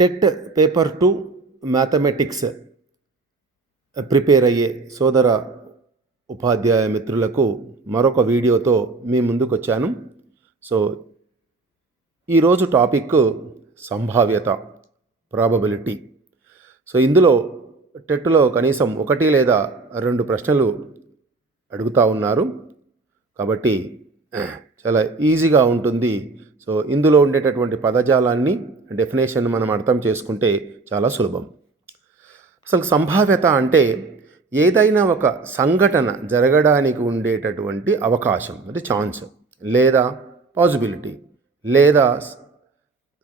TET paper 2 mathematics prepare అయ్యే సోదర ఉపాధ్యాయ మిత్రులకు మరొక వీడియోతో మీ ముందుకు వచ్చాను. సో ఈరోజు టాపిక్ సంభావ్యత, ప్రాబబిలిటీ. సో ఇందులో టెట్లో కనీసం 1 లేదా 2 ప్రశ్నలు అడుగుతూ ఉన్నారు కాబట్టి చాలా ఈజీగా ఉంటుంది. సో ఇందులో ఉండేటటువంటి పదజాలాన్ని, డెఫినేషన్ మనం అర్థం చేసుకుంటే చాలా సులభం. అసలు సంభావ్యత అంటే ఏదైనా ఒక సంఘటన జరగడానికి ఉండేటటువంటి అవకాశం, అంటే ఛాన్స్, లేదా పాసిబిలిటీ, లేదా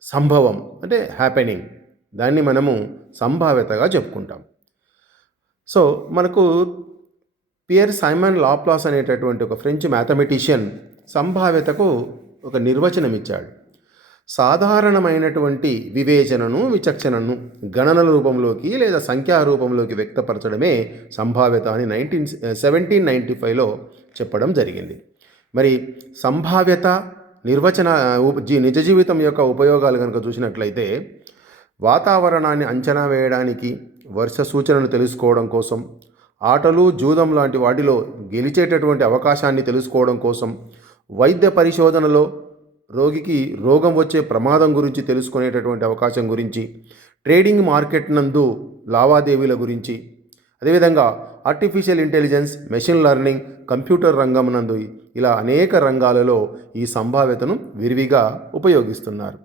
సంభవం అంటే హ్యాపెనింగ్, దాన్ని మనము సంభావ్యతగా చెప్పుకుంటాం. సో మనకు పియర్ సైమన్ లాప్లాస్ అనేటటువంటి ఒక ఫ్రెంచ్ మ్యాథమెటిషియన్ సంభావ్యతకు ఒక నిర్వచనం ఇచ్చాడు. సాధారణమైనటువంటి వివేచనను, విచక్షణను గణనల రూపంలోకి లేదా సంఖ్యా రూపంలోకి వ్యక్తపరచడమే సంభావ్యత అని 1795లో చెప్పడం జరిగింది. మరి సంభావ్యత నిర్వచన నిజ జీవితం యొక్క ఉపయోగాలు కనుక చూసినట్లయితే, వాతావరణాన్ని అంచనా వేయడానికి, వర్ష సూచనను తెలుసుకోవడం కోసం, ఆటలు, జూదం లాంటి వాటిలో గెలిచేటటువంటి అవకాశాన్ని తెలుసుకోవడం కోసం, వైద్య పరిశోధనలో రోగికి రోగం వచ్చే ప్రమాదం గురించి తెలుసుకునేటటువంటి అవకాశం గురించి, ట్రేడింగ్ మార్కెట్ నందు లావాదేవీల గురించి, అదేవిధంగా artificial intelligence, machine learning, computer రంగం నందు ఇలా అనేక రంగాలలో ఈ సంభావ్యతను విరివిగా ఉపయోగిస్తున్నారు.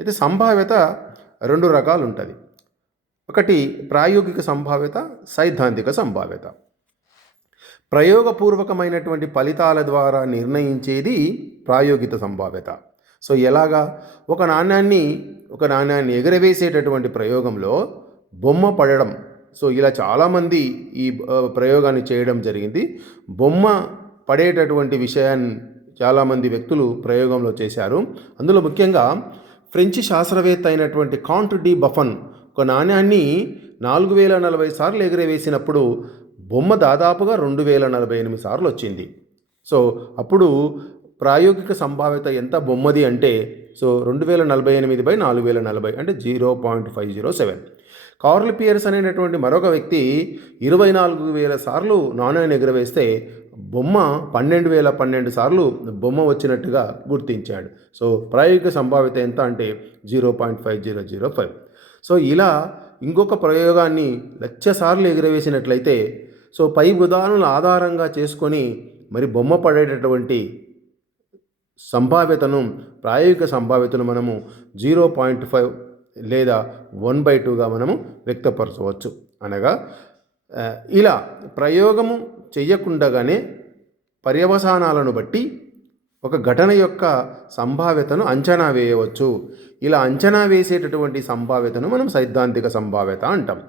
అయితే సంభావ్యత 2 రకాలు ఉంటుంది. ఒకటి ప్రాయోగిక సంభావ్యత, సైద్ధాంతిక సంభావ్యత. ప్రయోగపూర్వకమైనటువంటి ఫలితాల ద్వారా నిర్ణయించేది ప్రాయోగిక సంభావ్యత. సో ఎలాగా? ఒక నాణ్యాన్ని ఎగరవేసేటటువంటి ప్రయోగంలో బొమ్మ పడడం. సో ఇలా చాలామంది ఈ ప్రయోగాన్ని చేయడం జరిగింది. బొమ్మ పడేటటువంటి విషయాన్ని చాలామంది వ్యక్తులు ప్రయోగంలో చేశారు. అందులో ముఖ్యంగా ఫ్రెంచ్ శాస్త్రవేత్త అయినటువంటి కాంట్ డి బఫన్ ఒక నాణ్యాన్ని 4040 సార్లు ఎగరవేసినప్పుడు బొమ్మ దాదాపుగా 2048 సార్లు వచ్చింది. సో అప్పుడు ప్రాయోగిక సంభావ్యత ఎంత బొమ్మది అంటే, సో 2048/4040 అంటే 0.507. కార్ల్ పియర్స్ అనేటటువంటి మరొక వ్యక్తి 24,000 సార్లు నాణ్యాన్ని ఎగరవేస్తే బొమ్మ 12,012 సార్లు బొమ్మ వచ్చినట్టుగా గుర్తించాడు. సో ప్రాయోగిక సంభావ్యత ఎంత అంటే 0.5005. సో ఇలా ఇంకొక ప్రయోగాన్ని 1,00,000 సార్లు ఎగరవేసినట్లయితే, సో పై ఉదాహరణల ఆధారంగా చేసుకొని మరి బొమ్మ పడేటటువంటి సంభావ్యతను, ప్రాయోగిక సంభావ్యతను మనము 0.5 లేదా 1/2గా మనము వ్యక్తపరచవచ్చు. అనగా ఇలా ప్రయోగము చేయకుండానే పర్యవసానాలను బట్టి ఒక ఘటన యొక్క సంభావ్యతను అంచనా వేయవచ్చు. ఇలా అంచనా వేసేటటువంటి సంభావ్యతను మనం సైద్ధాంతిక సంభావ్యత అంటాం.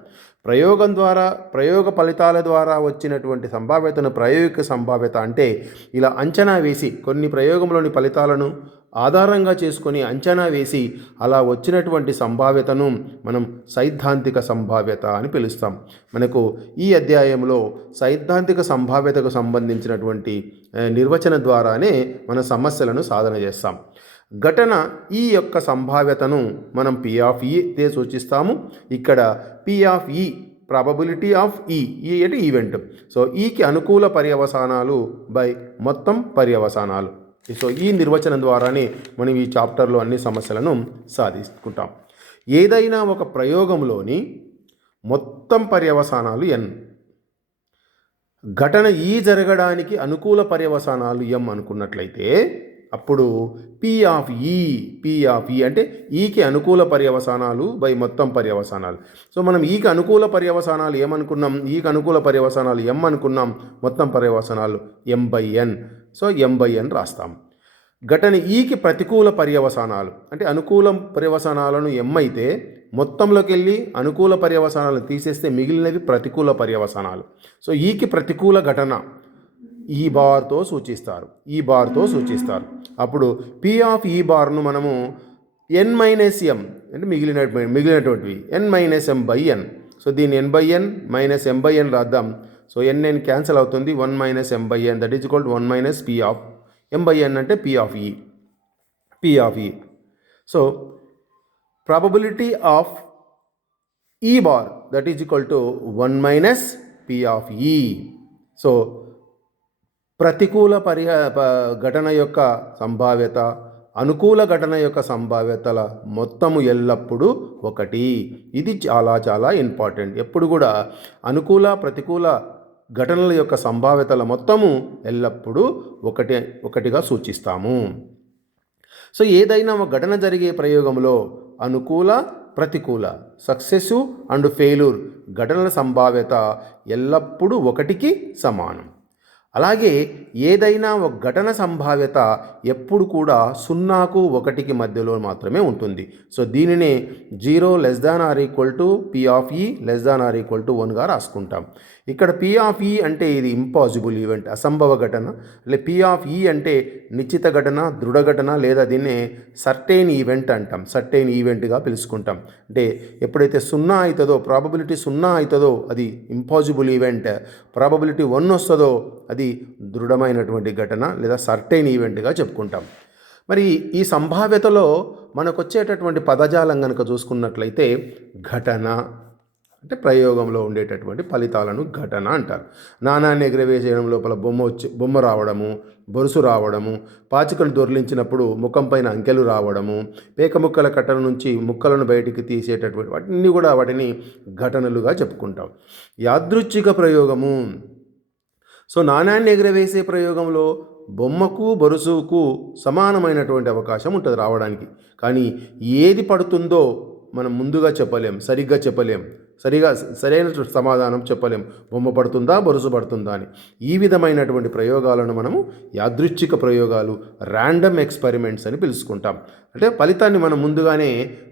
ప్రయోగ ఫలితాల ద్వారా వచ్చినటువంటి సంభావ్యతను ప్రాయోగిక సంభావ్యత అంటే, ఇలా అంచనా వేసి కొన్ని ప్రయోగంలోని ఫలితాలను ఆధారంగా చేసుకొని అంచనా వేసి అలా వచ్చినటువంటి సంభావ్యతను మనం సైద్ధాంతిక సంభావ్యత అని పిలుస్తాం. మనకు ఈ అధ్యాయంలో సైద్ధాంతిక సంభావ్యతకు సంబంధించినటువంటి నిర్వచన ద్వారానే మన సమస్యలను సాధన చేస్తాం. ఘటన ఈ యొక్క సంభావ్యతను మనం P ఆఫ్ E సూచిస్తాము. ఇక్కడ P of E probability of E అంటే ఈవెంట్. సో ఈకి అనుకూల పర్యవసానాలు బై మొత్తం పర్యవసానాలు. సో ఈ నిర్వచనం ద్వారానే మనం ఈ చాప్టర్లో అన్ని సమస్యలను సాధించుకుంటాం. ఏదైనా ఒక ప్రయోగంలోని మొత్తం పర్యవసానాలు n, ఘటన E జరగడానికి అనుకూల పర్యవసానాలు m అనుకున్నట్లయితే అప్పుడు P ఆఫ్ E అంటే ఈకి అనుకూల పర్యవసానాలు బై మొత్తం పర్యవసానాలు. సో మనం ఈకి అనుకూల పర్యవసానాలు ఏమనుకున్నాం? ఈకి అనుకూల పర్యవసానాలు m అనుకున్నాం, మొత్తం పర్యవసానాలు m/n. సో m/n రాస్తాం. ఘటన ఈకి ప్రతికూల పర్యవసానాలు అంటే అనుకూల పర్యవసానాలను m అయితే, మొత్తంలోకి వెళ్ళి అనుకూల పర్యవసానాలను తీసేస్తే మిగిలినవి ప్రతికూల పర్యవసానాలు. సో ఈకి ప్రతికూల ఘటన ఈ బార్తో సూచిస్తారు. అప్పుడు P ఆఫ్ ఈ బార్ను మనము n-m అంటే మిగిలినటువంటివి n-m/n. సో దీన్ని n/n - m/n రాద్దాం. సో n క్యాన్సిల్ అవుతుంది. 1 - m/n that is equal to 1 - P of m/n అంటే P of E. So probability of E bar that is equal to 1 minus P of E. So ప్రతికూల ఘటన యొక్క సంభావ్యత, అనుకూల ఘటన యొక్క సంభావ్యతల మొత్తము ఎల్లప్పుడూ ఒకటి. ఇది చాలా చాలా ఇంపార్టెంట్. ఎప్పుడు కూడా అనుకూల ప్రతికూల ఘటనల యొక్క సంభావ్యతల మొత్తము ఎల్లప్పుడూ ఒకటిగా సూచిస్తాము. సో ఏదైనా ఒక ఘటన జరిగే ప్రయోగంలో అనుకూల ప్రతికూల సక్సెసివ్ అండ్ ఫెయిల్యూర్ ఘటనల సంభావ్యత ఎల్లప్పుడూ ఒకటికి సమానం. అలాగే ఏదైనా ఒక ఘటన సంభావ్యత ఎప్పుడు కూడా 0కు 1కి మధ్యలో మాత్రమే ఉంటుంది. సో దీనినే 0 ≤ P ఆఫ్ E ≤ 1గా రాసుకుంటాం. ఇక్కడ P ఆఫ్ E అంటే ఇది ఇంపాసిబుల్ ఈవెంట్, అసంభవ ఘటన. అంటే P ఆఫ్ E అంటే నిశ్చిత ఘటన, దృఢ ఘటన, లేదా దీన్నే సర్టైన్ ఈవెంట్ అంటాం. సర్టైన్ ఈవెంట్గా పిలుచుకుంటాం. అంటే ఎప్పుడైతే 0 అవుతుందో, ప్రాబబిలిటీ 0 అవుతుందో అది ఇంపాసిబుల్ ఈవెంట్, ప్రాబబిలిటీ 1 వస్తుందో అది దృఢమైనటువంటి ఘటన లేదా సర్టైన్ ఈవెంట్గా చెప్పుకుంటాం. మరి ఈ సంభావ్యతలో మనకు వచ్చేటటువంటి పదజాలం కనుక చూసుకున్నట్లయితే ఘటన అంటే ప్రయోగంలో ఉండేటటువంటి ఫలితాలను ఘటన అంటారు. నాణాన్ని ఎగరవేసేయడం లోపల బొమ్మ రావడము, బొరుసు రావడము, పాచికను దొర్లించినప్పుడు ముఖం పైన అంకెలు రావడము, పేక ముక్కల కట్టల నుంచి ముక్కలను బయటికి తీసేటటువంటి వాటిని ఘటనలుగా చెప్పుకుంటాం. యాదృచ్ఛిక ప్రయోగము. సో నాణాన్ని ఎగరవేసే ప్రయోగంలో బొమ్మకు బొరుసుకు సమానమైనటువంటి అవకాశం ఉంటుంది రావడానికి. కానీ ఏది పడుతుందో మనం ముందుగా చెప్పలేం, సరిగ్గా చెప్పలేం, సరైన సమాధానం చెప్పలేం. బొమ్మ పడుతుందా బొరుసు పడుతుందా అని. ఈ విధమైనటువంటి ప్రయోగాలను మనము యాదృచ్ఛిక ప్రయోగాలు, ర్యాండమ్ ఎక్స్పెరిమెంట్స్ అని పిలుచుకుంటాం. అంటే ఫలితాన్ని మనం ముందుగానే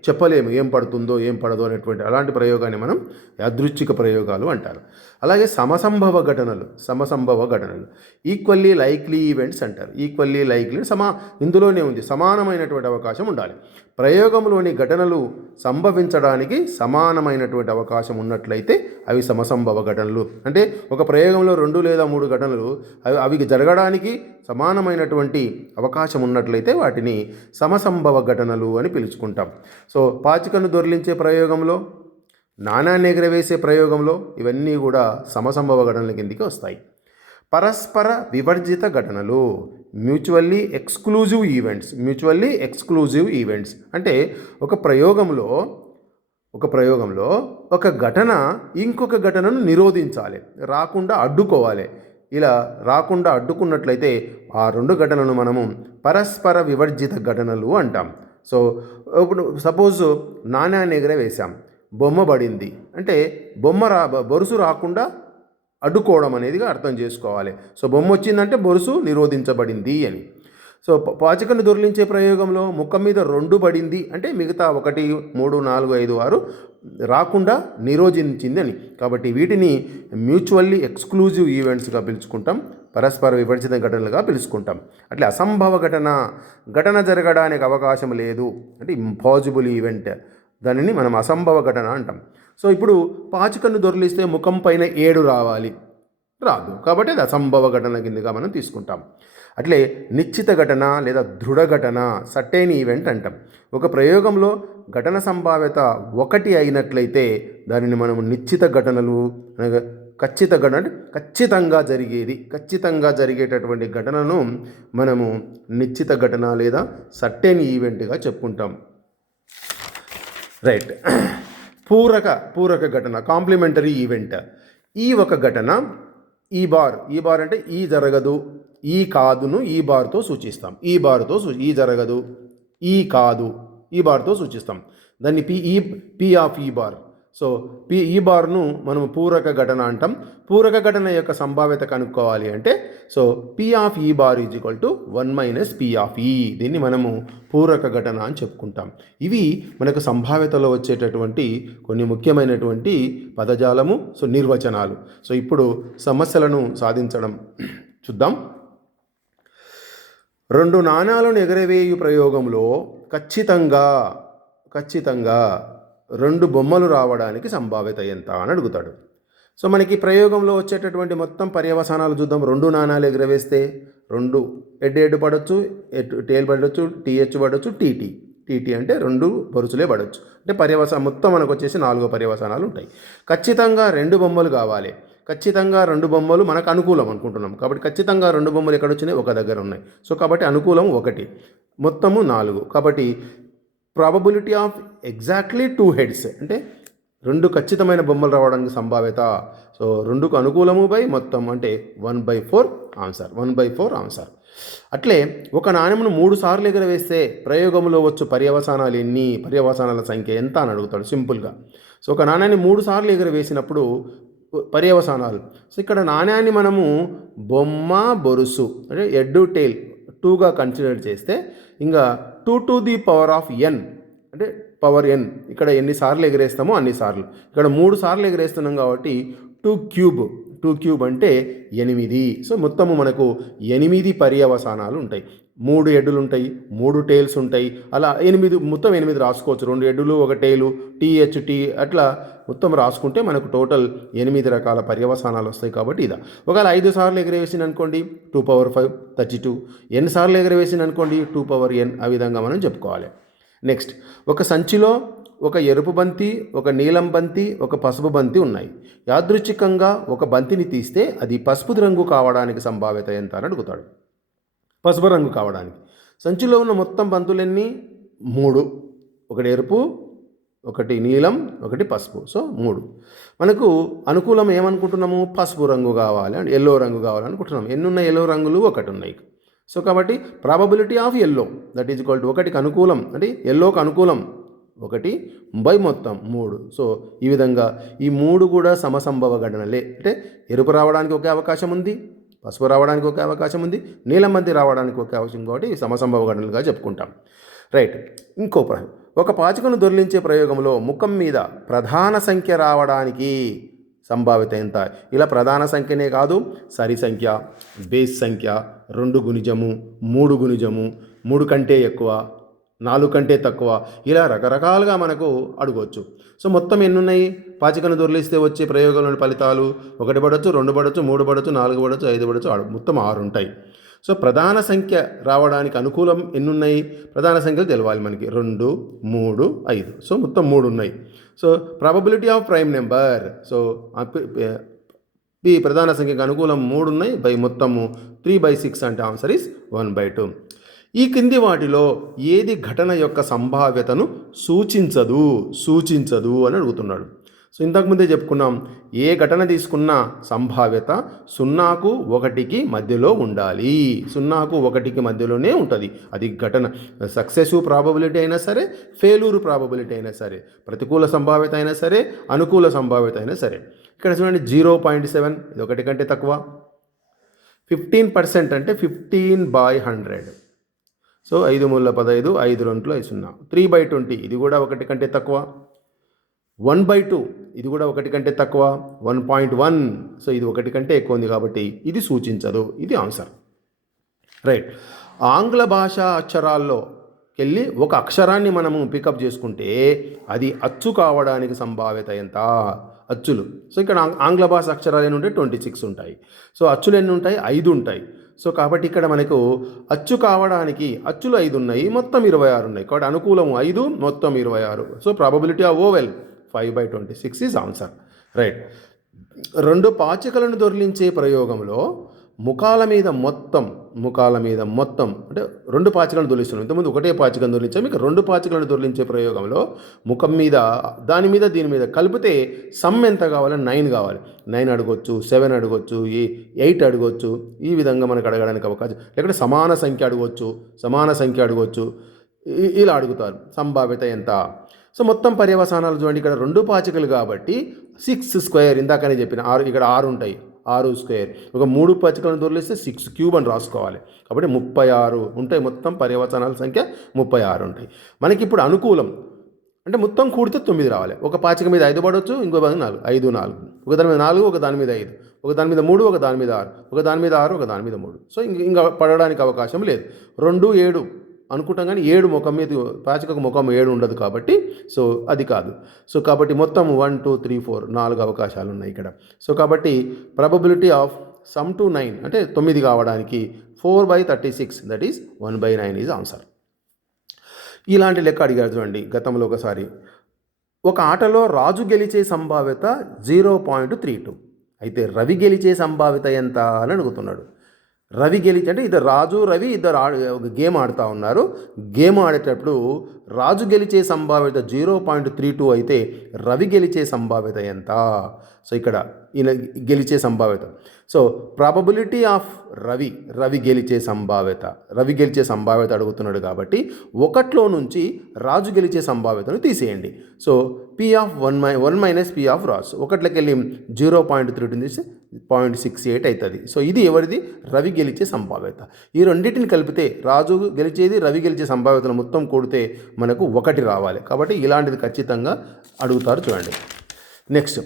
చెప్పలేము, ఏం పడుతుందో ఏం పడదో అనేటువంటి అలాంటి ప్రయోగాన్ని మనం యాదృచ్ఛిక ప్రయోగాలు అంటారు. అలాగే సమసంభవ ఘటనలు ఈక్వల్లీ లైక్లీ ఈవెంట్స్ అంటారు. ఈక్వల్లీ లైక్లీ ఇందులోనే ఉంది, సమానమైనటువంటి అవకాశం ఉండాలి. ప్రయోగంలోని ఘటనలు సంభవించడానికి సమానమైనటువంటి అవకాశం ఉన్నట్లయితే అవి సమసంభవ ఘటనలు. అంటే ఒక ప్రయోగంలో 2 లేదా 3 ఘటనలు అవి జరగడానికి సమానమైనటువంటి అవకాశం ఉన్నట్లయితే వాటిని సమసంభవ ఘటనలు అని పిలుచుకుంటాం. సో పాచికను దొర్లించే ప్రయోగంలో, నాణాన్ని ఎగరవేసే ప్రయోగంలో ఇవన్నీ కూడా సమసంభవ ఘటనల కిందికి వస్తాయి. పరస్పర వివర్జిత ఘటనలు, మ్యూచువల్లీ ఎక్స్క్లూజివ్ ఈవెంట్స్. అంటే ఒక ప్రయోగంలో ఒక ఘటన ఇంకొక ఘటనను నిరోధించాలి, రాకుండా అడ్డుకోవాలి. ఇలా రాకుండా అడ్డుకున్నట్లయితే ఆ 2 ఘటనలను మనము పరస్పర వివర్జిత ఘటనలు అంటాం. సో ఇప్పుడు సపోజ్ నాణ్యాన్ని ఎగరవేశాం, బొమ్మ పడింది అంటే బొరుసు రాకుండా అడ్డుకోవడం అనేదిగా అర్థం చేసుకోవాలి. సో బొమ్మ వచ్చిందంటే బొరుసు నిరోధించబడింది అని. సో పాచికను దొర్లించే ప్రయోగంలో ముఖం మీద 2 పడింది అంటే మిగతా 1, 3, 4, 5, 6 రాకుండా నిరోధించింది అని. కాబట్టి వీటిని మ్యూచువల్లీ ఎక్స్క్లూజివ్ ఈవెంట్స్గా పిలుచుకుంటాం, పరస్పర వివర్జిత ఘటనలుగా పిలుచుకుంటాం. అట్లా అసంభవ ఘటన జరగడానికి అవకాశం లేదు అంటే ఇంపాసిబుల్ ఈవెంట్, దానిని మనం అసంభవ ఘటన అంటాం. సో ఇప్పుడు పాచికను దొర్లిస్తే ముఖం పైన 7 రాదు, కాబట్టి అది అసంభవ ఘటన కిందగా మనం తీసుకుంటాం. అట్లే నిశ్చిత ఘటన లేదా దృఢ ఘటన, సర్టైన్ ఈవెంట్ అంటాం. ఒక ప్రయోగంలో ఘటన సంభావ్యత 1 అయినట్లయితే దానిని మనము నిశ్చిత ఘటనలు అనగా ఖచ్చితంగా జరిగేటటువంటి ఘటనను మనము నిశ్చిత ఘటన లేదా సర్టైన్ ఈవెంట్గా చెప్పుకుంటాం. రైట్. పూరక ఘటన, కాంప్లిమెంటరీ ఈవెంట్. ఈ ఒక ఘటన ఈ బార్ అంటే ఈ జరగదు, ఈ కాదును ఈ బార్తో సూచిస్తాం. ఈ జరగదు, ఈ కాదు ఈ బార్తో సూచిస్తాం. దాన్ని P of E bar. So ఈ బార్ను మనం పూరక ఘటన అంటాం. పూరక ఘటన యొక్క సంభావ్యత కనుక్కోవాలి అంటే so P of E bar is equal to 1 - P of ఈ. దీన్ని మనము పూరక ఘటన అని చెప్పుకుంటాం. ఇవి మనకు సంభావ్యతలో వచ్చేటటువంటి కొన్ని ముఖ్యమైనటువంటి పదజాలము, సో నిర్వచనాలు. సో ఇప్పుడు సమస్యలను సాధించడం చూద్దాం. 2 నాణాలను ఎగరవేయు ప్రయోగంలో ఖచ్చితంగా 2 బొమ్మలు రావడానికి సంభావ్యత ఎంత అని అడుగుతాడు. సో మనకి ప్రయోగంలో వచ్చేటటువంటి మొత్తం పర్యవసానాలు చూద్దాం. 2 నాణాలు ఎగరవేస్తే 2 హెడ్ పడవచ్చు, టేల్ పడవచ్చు, TH పడవచ్చు, TT. టీటీ అంటే 2 బొరుసులే పడవచ్చు. అంటే పర్యవసానం మొత్తం మనకు వచ్చేసి 4 పర్యవసానాలు ఉంటాయి. ఖచ్చితంగా 2 బొమ్మలు కావాలి. ఖచ్చితంగా 2 బొమ్మలు మనకు అనుకూలం అనుకుంటున్నాం కాబట్టి ఖచ్చితంగా 2 బొమ్మలు ఎక్కడ వచ్చినాయి, ఒక దగ్గర ఉన్నాయి. సో కాబట్టి అనుకూలం 1, మొత్తము 4. కాబట్టి ప్రాబబిలిటీ ఆఫ్ ఎగ్జాక్ట్లీ 2 హెడ్స్ అంటే 2 ఖచ్చితమైన బొమ్మలు రావడానికి సంభావ్యత. సో 2కు అనుకూలము బై మొత్తం అంటే 1/4 ఆన్సర్. 1/4 ఆన్సర్. అట్లే ఒక నాణెమును 3 సార్లు ఎగరవేస్తే ప్రయోగంలో వచ్చు పర్యవసానాలు ఎన్ని, పర్యవసానాల సంఖ్య ఎంత అని అడుగుతాడు సింపుల్గా. సో ఒక నాణ్యాన్ని 3 సార్లు ఎగరవేసినప్పుడు పర్యవసానాలు. సో ఇక్కడ నాణ్యాన్ని మనము బొమ్మ బొరుసు అంటే ఎడ్డు టేల్ 2గా కన్సిడర్ చేస్తే ఇంకా 2 to the power of n అంటే పవర్ n ఇక్కడ ఎన్నిసార్లు ఎగరేస్తామో అన్నిసార్లు. ఇక్కడ 3 సార్లు ఎగరేస్తున్నాం కాబట్టి 2 క్యూబ్ అంటే 8. సో మొత్తము మనకు 8 పర్యవసానాలు ఉంటాయి. 3 ఎడ్డులు ఉంటాయి, 3 టేల్స్ ఉంటాయి, అలా 8 మొత్తం 8 రాసుకోవచ్చు. 2 ఎడ్డులు 1 టేలు THT అట్లా మొత్తం రాసుకుంటే మనకు టోటల్ 8 రకాల పర్యవసానాలు వస్తాయి. కాబట్టి ఇదా ఒకవేళ 5 సార్లు ఎగరవేసింది అనుకోండి 2/5 32. n సార్లు ఎగరవేసింది అనుకోండి 2/n. ఆ విధంగా మనం చెప్పుకోవాలి. నెక్స్ట్ ఒక సంచిలో ఒక ఎరుపు బంతి, ఒక నీలం బంతి, ఒక పసుపు బంతి ఉన్నాయి. యాదృచ్ఛికంగా ఒక బంతిని తీస్తే అది పసుపు రంగు కావడానికి సంభావ్యత ఎంత అని అడుగుతాడు. పసుపు రంగు కావడానికి సంచిలో ఉన్న మొత్తం బంతులన్నీ 3. ఒకటి ఎరుపు, ఒకటి నీలం, ఒకటి పసుపు. సో 3. మనకు అనుకూలం ఏమనుకుంటున్నాము, పసుపు రంగు కావాలి అంటే ఎల్లో రంగు కావాలనుకుంటున్నాం. ఎన్ని ఉన్న ఎల్లో రంగులు 1 ఉన్నాయి. సో కాబట్టి probability of yellow that is equal to 1కి అనుకూలం అంటే ఎల్లోకి అనుకూలం 1 బై మొత్తం 3. సో ఈ విధంగా ఈ 3 కూడా సమసంభవ గణనలే. అంటే ఎరుపు రావడానికి ఒకే అవకాశం ఉంది, పసుపు రావడానికి ఒకే అవకాశం ఉంది, నీలం బంతి రావడానికి ఒకే అవకాశం కాబట్టి సమసంభవ గణనలుగా చెప్పుకుంటాం. రైట్. ఇంకో ప్రశ్న. ఒక పాచికను దొర్లించే ప్రయోగంలో ముఖం మీద ప్రధాన సంఖ్య రావడానికి సంభావ్యత ఎంత? ఇలా ప్రధాన సంఖ్యనే కాదు, సరి సంఖ్య, బేస్ సంఖ్య, 2 గుణిజము, 3 గుణిజము, 3 కంటే ఎక్కువ, 4 కంటే తక్కువ, ఇలా రకరకాలుగా మనకు అడగవచ్చు. సో మొత్తం ఎన్ని ఉన్నాయి, పాచికను దొర్లిస్తే వచ్చే ప్రయోగంలోని ఫలితాలు 1 పడవచ్చు, 2 పడవచ్చు, 3 పడవచ్చు, 4 పడవచ్చు, 5 పడవచ్చు, మొత్తం 6 ఉంటాయి. సో ప్రధాన సంఖ్య రావడానికి అనుకూలం ఎన్ని ఉన్నాయి, ప్రధాన సంఖ్యలు తెలవాలి మనకి 2, 3, 5. సో మొత్తం 3 ఉన్నాయి. So probability of prime number. So ప్రధాన సంఖ్యకు అనుకూలం 3 ఉన్నాయి బై మొత్తము 3/6 అంటే ఆన్సర్ ఈస్ 1/2. ఈ కింది వాటిలో ఏది ఘటన యొక్క సంభావ్యతను సూచించదు అని అడుగుతున్నాడు. సో ఇంతకుముందే చెప్పుకున్నాం, ఏ ఘటన తీసుకున్నా సంభావ్యత 0కు 1కి మధ్యలో ఉండాలి. 0కు 1కి మధ్యలోనే ఉంటుంది. అది ఘటన సక్సెసివ్ ప్రాబబిలిటీ అయినా సరే, ఫెయిల్యూర్ ప్రాబబిలిటీ అయినా సరే, ప్రతికూల సంభావ్యత అయినా సరే, అనుకూల సంభావ్యత అయినా సరే. ఇక్కడ చూడండి 0.7 ఇది 1 కంటే తక్కువ. 15% అంటే 15/100. సో 5 మూల 15, 5 2 0. 3/20 ఇది కూడా 1 కంటే తక్కువ. 1/2 ఇది కూడా 1 కంటే తక్కువ. 1.1 సో ఇది 1 కంటే ఎక్కువ ఉంది కాబట్టి ఇది సూచించదు. ఇది ఆన్సర్. రైట్. ఆంగ్ల భాష అక్షరాల్లో వెళ్ళి ఒక అక్షరాన్ని మనము పికప్ చేసుకుంటే అది అచ్చు కావడానికి సంభావ్యత ఎంత? అచ్చులు. సో ఇక్కడ ఆంగ్ల భాష అక్షరాలు ఎన్ని ఉంటాయి, 26 ఉంటాయి. సో అచ్చులు ఎన్ని ఉంటాయి, 5 ఉంటాయి. సో కాబట్టి ఇక్కడ మనకు అచ్చు కావడానికి అచ్చులు 5 ఉన్నాయి, మొత్తం 26 ఉన్నాయి. కాబట్టి అనుకూలము 5, మొత్తం 26. So probability of vowel 5/26 is answer. Right. 2 పాచికలను దొర్లించే ప్రయోగంలో ముఖాల మీద మొత్తం అంటే 2 పాచికలను దొర్లిస్తున్నాం. ఇంతకుముందు 1 పాచికను దొర్లించాం, మీకు 2 పాచికలను దొర్లించే ప్రయోగంలో ముఖం మీద దీని మీద కలిపితే సమ్ ఎంత కావాలి, 9 కావాలి. 9 అడగొచ్చు, 7 అడగొచ్చు, 8 అడగొచ్చు. ఈ విధంగా మనకు అడగడానికి అవకాశం. లేకపోతే సమాన సంఖ్య అడగొచ్చు, ఇలా అడుగుతారు. సంభావ్యత ఎంత? సో మొత్తం పర్యవసానాలు చూడండి, ఇక్కడ 2 పాచికలు కాబట్టి 6² ఇందాకనే చెప్పిన 6, ఇక్కడ 6 ఉంటాయి, 6². ఒక 3 పాచికలను దొరికిస్తే 6³ అని రాసుకోవాలి. కాబట్టి 36 ఉంటాయి. మొత్తం పర్యవసానాల సంఖ్య 36 ఉంటాయి. మనకి ఇప్పుడు అనుకూలం అంటే మొత్తం కూడితే 9 రావాలి. ఒక పాచిక మీద 5 పడవచ్చు, ఇంకో పది 4, 5, 4, ఒక దాని మీద 4, ఒక దాని మీద 5, ఒక దాని మీద 3, ఒక దాని మీద 6, ఒక దాని మీద 6, ఒక దాని మీద 3. సో ఇంకా పడడానికి అవకాశం లేదు. 2, 7 అనుకుంటాం కానీ 7 ముఖం మీద పాచికకు ముఖం 7 ఉండదు కాబట్టి సో అది కాదు. సో కాబట్టి మొత్తం 1, 2, 3, 4 4 అవకాశాలు ఉన్నాయి ఇక్కడ. సో కాబట్టి ప్రాబబిలిటీ ఆఫ్ సమ్ టు 9 అంటే 9 కావడానికి 4/36 దట్ ఈస్ 1/9 ఈజ్ ఆన్సర్. ఇలాంటి లెక్క అడిగారు చూడండి గతంలో ఒకసారి. ఒక ఆటలో రాజు గెలిచే సంభావ్యత 0.32, అయితే రవి గెలిచే సంభావ్యత ఎంత అని అడుగుతున్నాడు. రవి గెలిచి అంటే ఇద్దరు రాజు రవి ఇద్దరు ఒక గేమ్ ఆడుతూ ఉన్నారు. గేమ్ ఆడేటప్పుడు రాజు గెలిచే సంభావ్యత 0.32 అయితే రవి గెలిచే సంభావ్యత ఎంత? సో ఇక్కడ ఈయన గెలిచే సంభావ్యత. సో ప్రాబబిలిటీ ఆఫ్ రవి గెలిచే సంభావ్యత అడుగుతున్నాడు కాబట్టి ఒకటిలో నుంచి రాజు గెలిచే సంభావ్యతను తీసేయండి. So P of 1 minus P of Raju, ఒకట్లోకి వెళ్ళి 0.32 తీసి 0.68 అవుతుంది. సో ఇది ఎవరిది? రవి గెలిచే సంభావ్యత. ఈ రెండింటిని కలిపితే రాజు గెలిచేది రవి గెలిచే సంభావ్యతలు మొత్తం కూడితే మనకు 1 రావాలి. కాబట్టి ఇలాంటిది ఖచ్చితంగా అడుగుతారు చూడండి. నెక్స్ట్,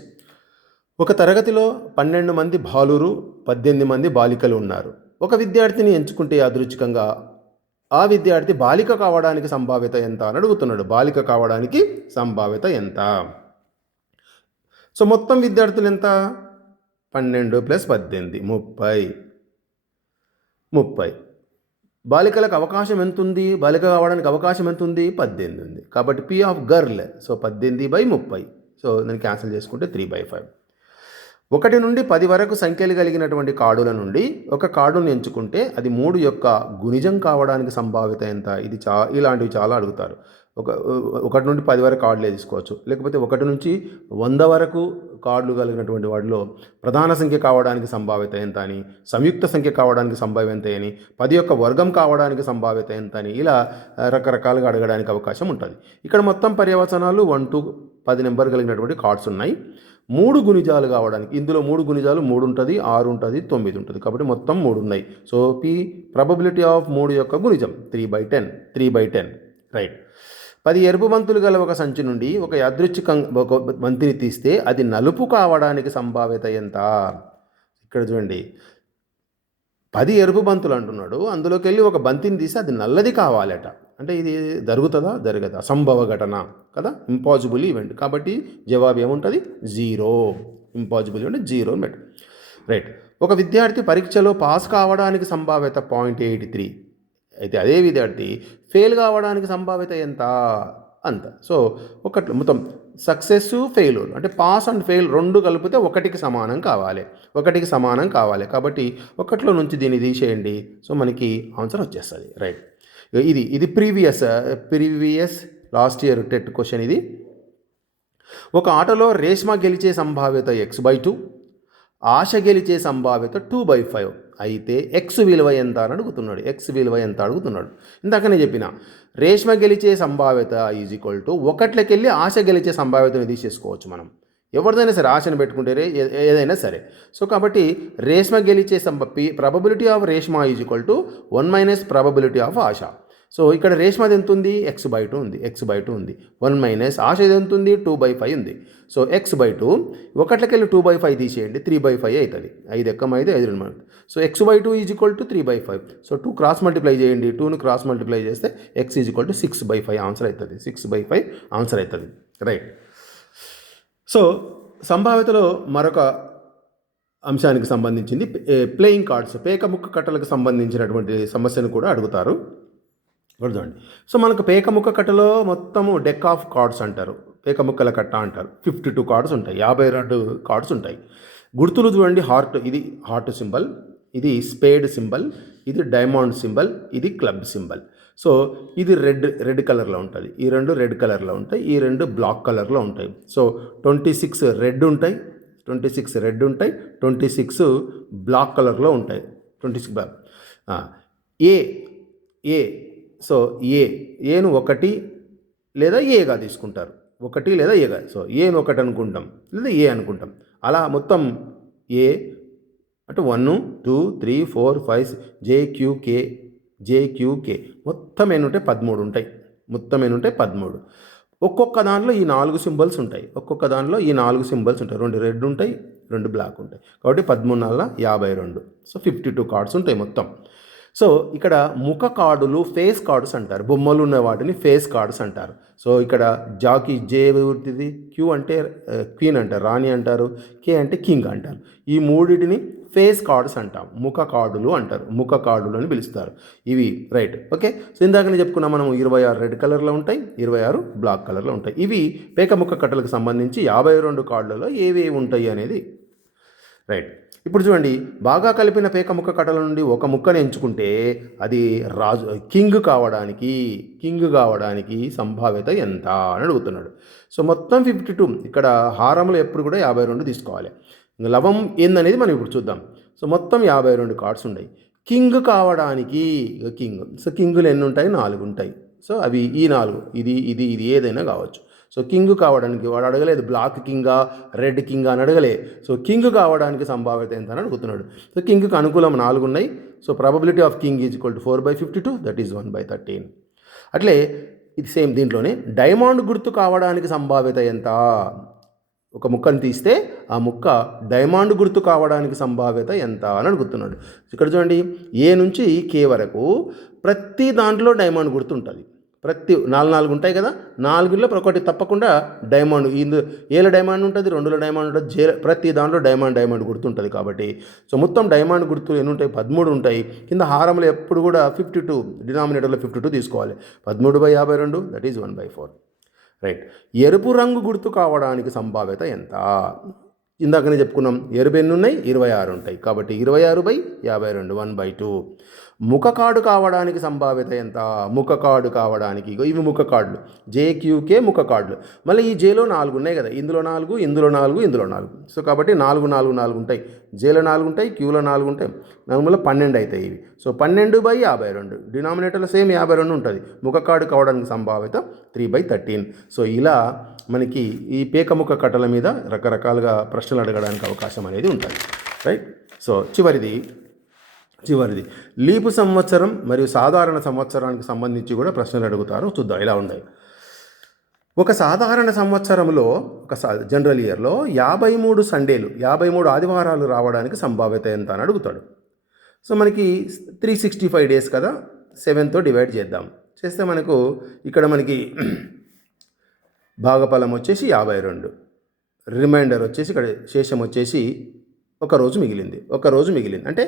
ఒక తరగతిలో 12 మంది బాలురు 18 మంది బాలికలు ఉన్నారు. ఒక విద్యార్థిని ఎంచుకుంటే యాదృచ్ఛికంగా ఆ విద్యార్థి బాలిక కావడానికి సంభావ్యత ఎంత అని అడుగుతున్నాడు. బాలిక కావడానికి సంభావ్యత ఎంత? సో మొత్తం విద్యార్థులు ఎంత? 12 + 18 30. బాలికలకు అవకాశం ఎంత ఉంది? బాలిక కావడానికి అవకాశం ఎంత ఉంది? 18 ఉంది. కాబట్టి P of girl, so 18/30. So దాన్ని క్యాన్సిల్ చేసుకుంటే 3/5. 1 నుండి 10 వరకు సంఖ్యలు కలిగినటువంటి కార్డుల నుండి ఒక కార్డును ఎంచుకుంటే అది 3 యొక్క గుణిజం కావడానికి సంభావ్యత ఎంత? ఇలాంటివి చాలా అడుగుతారు. 1 నుండి 10 వరకు కార్డులే తీసుకోవచ్చు, లేకపోతే 1 నుంచి 100 వరకు కార్డులు కలిగినటువంటి వాటిలో ప్రధాన సంఖ్య కావడానికి సంభావ్యత ఎంత అని, సంయుక్త సంఖ్య కావడానికి సంభావ్యత ఎంత అని, 10 యొక్క వర్గం కావడానికి సంభావ్యత ఎంత అని, ఇలా రకరకాలుగా అడగడానికి అవకాశం ఉంటుంది. ఇక్కడ మొత్తం పర్యవచనాలు 1 to 10 నెంబర్ కలిగినటువంటి కార్డ్స్ ఉన్నాయి. 3 గుణిజాలు కావడానికి, ఇందులో 3 గుణిజాలు 3 ఉంటుంది, 6 ఉంటుంది, 9 ఉంటుంది. కాబట్టి మొత్తం 3 ఉన్నాయి. సో పి ప్రాబబిలిటీ ఆఫ్ 3 యొక్క గుణిజం 3/10. రైట్. 10 ఎరుపు బంతులు గల ఒక సంచి నుండి ఒక ఒక బంతిని తీస్తే అది నలుపు కావడానికి సంభావ్యత ఎంత? ఇక్కడ చూడండి, 10 ఎరుపు బంతులు అంటున్నాడు, అందులోకి వెళ్ళి ఒక బంతిని తీస్తే అది నల్లది కావాలట. అంటే ఇది జరుగుతుందా? జరగదు, అసంభవ ఘటన కదా, ఇంపాసిబుల్ ఈవెంట్. కాబట్టి జవాబు ఏముంటుంది? 0. ఇంపాసిబుల్ ఈవెంట్ 0 మెట్. రైట్. ఒక విద్యార్థి పరీక్షలో పాస్ కావడానికి సంభావ్యత 0.83, అయితే అదే విద్యార్థి ఫెయిల్ కావడానికి సంభావ్యత ఎంత? అంత. సో మొత్తం సక్సెస్ ఫెయిల్యూర్ అంటే పాస్ అండ్ ఫెయిల్ 2 కలిపితే 1కి సమానం కావాలి. కాబట్టి 1లో నుంచి దీన్ని తీసేయండి. సో మనకి ఆన్సర్ వచ్చేస్తుంది. రైట్. ఇది previous last year TET question ఇది. ఒక ఆటలో రేష్మ గెలిచే సంభావ్యత x/2, ఆశ గెలిచే సంభావ్యత 2/5 అయితే ఎక్స్ విలువ ఎంత అని అడుగుతున్నాడు. ఇందాకనే చెప్పిన రేష్మ గెలిచే సంభావ్యత = 1లోకి వెళ్ళి ఆశ గెలిచే సంభావ్యతను తీసేసుకోవచ్చు మనం. ఎవరిదైనా సరే ఆశను పెట్టుకుంటే ఏదైనా సరే. సో కాబట్టి రేష్మ గెలిచే probability of Reshma = 1 minus probability of Asha. So ఇక్కడ రేష్మది ఎంత ఉంది? x/2 ఉంది. 1 మైనస్ ఆశది ఎంత ఉంది? 2/5 ఉంది. సో x/2, 1లోకి వెళ్ళి 2/5 తీసేయండి, 3/5 అవుతుంది. 5 ఎక్కం 5, 5 2. So x/2 = 3/5. So 2 cross multiply చేయండి, 2ను క్రాస్ మల్టిప్లై చేస్తే x = 6/5 ఆన్సర్ అవుతుంది. 6/5 ఆన్సర్ అవుతుంది. రైట్. సో సంభావ్యతలో మరొక అంశానికి సంబంధించింది ప్లేయింగ్ కార్డ్స్, పేకముక్క కట్టలకు సంబంధించినటువంటి సమస్యను కూడా అడుగుతారు. చూడండి. సో మనకు పేకముక్క కట్టలో మొత్తము డెక్ ఆఫ్ కార్డ్స్ అంటారు, పేకముక్కల కట్ట అంటారు. 52 కార్డ్స్ ఉంటాయి, 52 కార్డ్స్ ఉంటాయి. గుర్తులు చూడండి, ఇది హార్ట్ సింబల్, ఇది స్పేడ్ సింబల్, ఇది డైమండ్ సింబల్, ఇది క్లబ్ సింబల్. సో ఇది రెడ్ కలర్లో ఉంటుంది, ఈ 2 రెడ్ కలర్లో ఉంటాయి, ఈ 2 బ్లాక్ కలర్లో ఉంటాయి. సో 26 రెడ్ ఉంటాయి, 26 బ్లాక్ కలర్లో ఉంటాయి. 26 బ్లాక్. ఏ సో ఏను 1 లేదా ఏగా తీసుకుంటారు, 1 లేదా ఏగా. సో ఏను 1 అనుకుంటాం లేదా ఏ అనుకుంటాం. అలా మొత్తం ఏ అంటే 1 2 3 4 5 JQK మొత్తం ఏనుంటే 13 ఉంటాయి. 13. ఒక్కొక్క దాంట్లో ఈ 4 సింబల్స్ ఉంటాయి, 2 రెడ్ ఉంటాయి, 2 బ్లాక్ ఉంటాయి. కాబట్టి 13 × 52. సో 52 కార్డ్స్ ఉంటాయి మొత్తం. సో ఇక్కడ ముఖ కార్డులు ఫేస్ కార్డ్స్ అంటారు. బొమ్మలు ఉన్న వాటిని ఫేస్ కార్డ్స్ అంటారు. సో ఇక్కడ జాకి జే ఇది, క్యూ అంటే క్వీన్ అంటారు, రాణి అంటారు, కే అంటే కింగ్ అంటారు. ఈ మూడింటిని ఫేస్ కార్డ్స్ అంటాం, ముఖ కార్డులు అంటారు, ముఖ కార్డులు అని పిలుస్తారు ఇవి. Right, okay. సో ఇందాకనే చెప్పుకున్నాం మనం 26 రెడ్ కలర్లో ఉంటాయి, 26 బ్లాక్ కలర్లో ఉంటాయి. ఇవి పేకముఖ కట్టలకు సంబంధించి 52 కార్డులలో ఏవేవి ఉంటాయి అనేది. రైట్, ఇప్పుడు చూడండి, బాగా కలిపిన పేకముఖ కట్టల నుండి ఒక ముక్కను ఎంచుకుంటే అది రాజు కింగ్ కావడానికి సంభావ్యత ఎంత అని అడుగుతున్నాడు. సో మొత్తం 52. ఇక్కడ హారంలో ఎప్పుడు కూడా 52 తీసుకోవాలి. లవం ఏందనేది మనం ఇప్పుడు చూద్దాం. సో మొత్తం 52 కార్డ్స్ ఉన్నాయి. కింగ్ కావడానికి సో కింగులు ఎన్ని ఉంటాయి? 4 ఉంటాయి. సో అవి ఈ 4, ఇది ఏదైనా కావచ్చు. సో కింగ్ కావడానికి వాడు అడగలేదు బ్లాక్ కింగా రెడ్ కింగా అని అడగలే. సో కింగ్ కావడానికి సంభావ్యత ఎంత అని అడుగుతున్నాడు. సో కింగ్కి అనుకూలం 4 ఉన్నాయి. So probability of king is equal to 4/52, that is 1/13. అట్లే ఇది సేమ్ దీంట్లోనే డైమండ్ గుర్తు కావడానికి సంభావ్యత ఎంత? ఒక ముక్కను తీస్తే ఆ ముక్క డైమండ్ గుర్తు కావడానికి సంభావ్యత ఎంత అని అడుగుతున్నాడు. ఇక్కడ చూడండి, ఏ నుంచి కే వరకు ప్రతి దాంట్లో డైమండ్ గుర్తు ఉంటుంది. ప్రతి 4 ఉంటాయి కదా, 4లో ఒకటి తప్పకుండా డైమండ్, ఏలో డైమండ్ ఉంటుంది, 2లో డైమండ్ ఉంటుంది, ప్రతి దాంట్లో డైమండ్ గుర్తుంటుంది. కాబట్టి సో మొత్తం డైమండ్ గుర్తులు ఎన్ని ఉంటాయి? 13 ఉంటాయి. కింద హారంలో ఎప్పుడు కూడా 52, డినామినేటర్లో 52 తీసుకోవాలి. 13/52, దట్ ఈజ్ 1/4. రైట్, ఎరుపు రంగు గుర్తు కావడానికి సంభావ్యత ఎంత? ఇందాకనే చెప్పుకున్నాం, ఎరుపు ఎన్ని ఉన్నాయి? 26 ఉంటాయి. కాబట్టి 26/52, 1/2. ముఖ కార్డు కావడానికి సంభావ్యత ఎంత? ముఖ కార్డు కావడానికి ఇవి ముఖ కార్డులు, జేక్యూకే ముఖ కార్డులు. మళ్ళీ ఈ జేలో 4 ఉన్నాయి కదా, ఇందులో 4, ఇందులో 4, ఇందులో 4. సో కాబట్టి 4 ఉంటాయి. జేలో 4 ఉంటాయి, క్యూలో 4 ఉంటాయి, 4 12 అవుతాయి ఇవి. సో 12/52, డినామినేటర్లో సేమ్ 52 ఉంటుంది. ముఖ కార్డు కావడానికి సంభావ్యత 3/13. సో ఇలా మనకి ఈ పేకముఖ కట్టల మీద రకరకాలుగా ప్రశ్నలు అడగడానికి అవకాశం అనేది ఉంటుంది. రైట్, సో చివరిది లీపు సంవత్సరం మరియు సాధారణ సంవత్సరానికి సంబంధించి కూడా ప్రశ్నలు అడుగుతారు. చూద్దాం ఎలా ఉన్నాయి. ఒక సాధారణ సంవత్సరంలో, ఒక జనరల్ ఇయర్లో 53 సండేలు, 53 ఆదివారాలు రావడానికి సంభావ్యత ఎంత అని అడుగుతాడు. సో మనకి 365 డేస్ కదా, 7తో డివైడ్ చేద్దాం. చేస్తే మనకు ఇక్కడ మనకి భాగఫలం వచ్చేసి 52, రిమైండర్ వచ్చేసి ఇక్కడ శేషం వచ్చేసి ఒక రోజు మిగిలింది. అంటే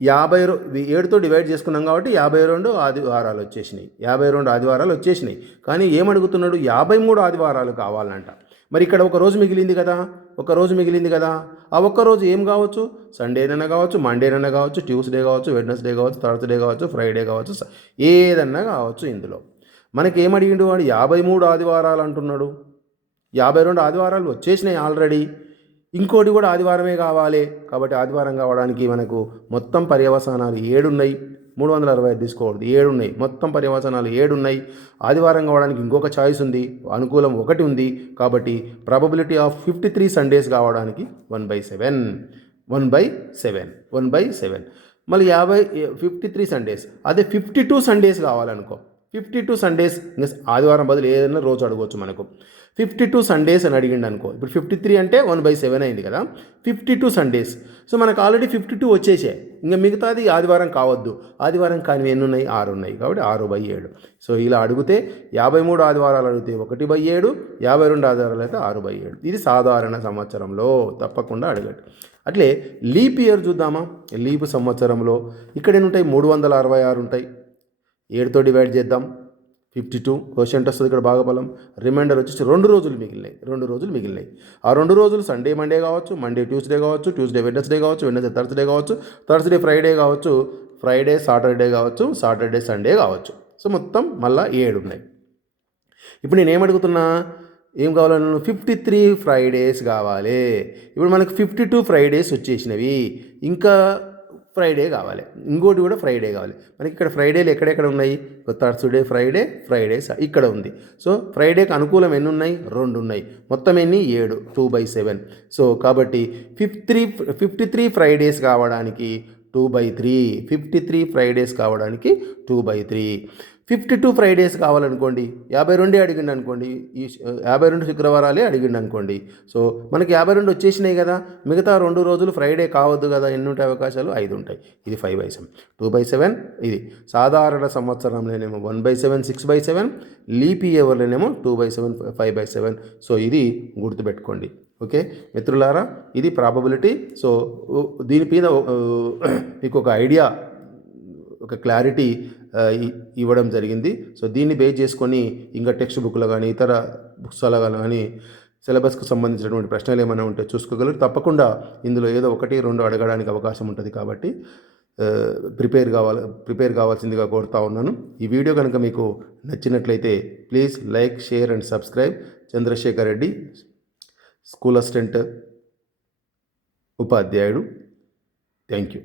7తో డివైడ్ చేసుకున్నాం కాబట్టి 52 ఆదివారాలు వచ్చేసినాయి. కానీ ఏమడుగుతున్నాడు? 53 ఆదివారాలు కావాలంట. మరి ఇక్కడ ఒక రోజు మిగిలింది కదా, ఆ ఒక్కరోజు ఏం కావచ్చు? సండేనైనా కావచ్చు, మండేనైనా కావచ్చు, ట్యూస్డే కావచ్చు, వెడ్నెస్డే కావచ్చు, థర్స్డే కావచ్చు, ఫ్రైడే కావచ్చు, ఏదన్నా కావచ్చు. ఇందులో మనకి ఏమడిగిండు వాడు? 53 ఆదివారాలు అంటున్నాడు. 52 ఆదివారాలు వచ్చేసినాయి ఆల్రెడీ, ఇంకోటి కూడా ఆదివారమే కావాలి. కాబట్టి ఆదివారం కావడానికి మనకు మొత్తం పర్యవసానాలు 7 ఉన్నాయి. 365 తీసుకోకూడదు, 7 ఉన్నాయి. మొత్తం పర్యవసానాలు 7 ఉన్నాయి. ఆదివారం కావడానికి ఇంకొక ఛాయిస్ ఉంది, అనుకూలం 1 ఉంది. కాబట్టి ప్రాబబిలిటీ ఆఫ్ 53 సండేస్ కావడానికి 1/7. మళ్ళీ 53 సండేస్, అదే 52 సండేస్ కావాలనుకో, 52 సండేస్, ఇంకా ఆదివారం బదులు ఏదైనా రోజు అడగవచ్చు మనకు. 52 సండేస్ అని అడిగిండు అనుకో. ఇప్పుడు 53 అంటే 1/7 అయింది కదా, 52 సండేస్. సో మనకు ఆల్రెడీ 52 వచ్చేసాయి, ఇంకా మిగతాది ఆదివారం కావద్దు. ఆదివారం కానీ ఎన్ని ఉన్నాయి? 6 ఉన్నాయి. కాబట్టి 6/7. సో ఇలా అడిగితే 53 ఆదివారాలు అడిగితే 1/7, 52 ఆదివారాలు అయితే 6/7. ఇది సాధారణ సంవత్సరంలో తప్పకుండా అడగడు. అట్లే లీప్ ఇయర్ చూద్దామా. లీప్ సంవత్సరంలో ఇక్కడ ఎన్ని ఉంటాయి? 366 ఉంటాయి. 7తో డివైడ్ చేద్దాం, 52. క్వశ్చన్ వస్తుంది ఇక్కడ భాగఫలం. రిమైండర్ వచ్చేసి 2 రోజులు మిగిలినాయి. ఆ 2 రోజులు సండే మండే కావచ్చు, మండే ట్యూస్డే కావచ్చు, ట్యూస్డే వెడ్నెస్డే కావచ్చు, వెడ్నెస్డే థర్స్డే కావచ్చు, థర్స్డే ఫ్రైడే కావచ్చు, ఫ్రైడే సాటర్డే కావచ్చు, సాటర్డే సండే కావచ్చు. సో మొత్తం మళ్ళీ 7 ఉన్నాయి. ఇప్పుడు నేను ఏమడుగుతున్నా? ఏం కావాలన్నా? 53 ఫ్రైడేస్ కావాలి. ఇప్పుడు మనకు 52 ఫ్రైడేస్ వచ్చేసినవి, ఇంకా ఫ్రైడే కావాలి, ఇంకోటి కూడా ఫ్రైడే కావాలి. మనకి ఇక్కడ ఫ్రైడేలు ఎక్కడెక్కడ ఉన్నాయి? థర్స్డే ఫ్రైడే ఇక్కడ ఉంది. సో ఫ్రైడేకి అనుకూలం ఎన్ని ఉన్నాయి? 2 ఉన్నాయి. మొత్తం ఎన్ని? 7, 2/7. సో కాబట్టి 53 ఫ్రైడేస్ కావడానికి 2/3. 53 ఫ్రైడేస్ కావడానికి 2/3. 52 ఫ్రైడేస్ కావాలనుకోండి, 52 అడిగిండు అనుకోండి, ఈ 52 శుక్రవారాలే అడిగిండు అనుకోండి. సో మనకి 52 వచ్చేసినాయి కదా, మిగతా 2 రోజులు ఫ్రైడే కావద్దు కదా, ఎన్ని ఉంటాయి అవకాశాలు? 5 ఉంటాయి. ఇది 5/7. 2/7 ఇది సాధారణ సంవత్సరంలోనేమో 1/7 6/7, లీప్ ఇయర్లోనేమో 2/7 5/7. సో ఇది గుర్తుపెట్టుకోండి. ఓకే మిత్రులారా, ఇది ప్రాబబిలిటీ. సో దీనిపైన మీకు ఒక ఐడియా, ఒక క్లారిటీ ఇవ్వడం జరిగింది. సో దీన్ని బేస్ చేసుకొని ఇంకా టెక్స్ట్ బుక్లో కానీ ఇతర పుస్తకాలు కానీ సిలబస్కు సంబంధించినటువంటి ప్రశ్నలు ఏమైనా ఉంటే చూసుకోగలరు. తప్పకుండా ఇందులో ఏదో 1-2 అడగడానికి అవకాశం ఉంటుంది కాబట్టి ప్రిపేర్ కావాల్సిందిగా కోరుతా ఉన్నాను. ఈ వీడియో కనుక మీకు నచ్చినట్లయితే please like, share and subscribe. Chandrashekar Reddy, school assistant, ఉపాధ్యాయుడు. Thank you.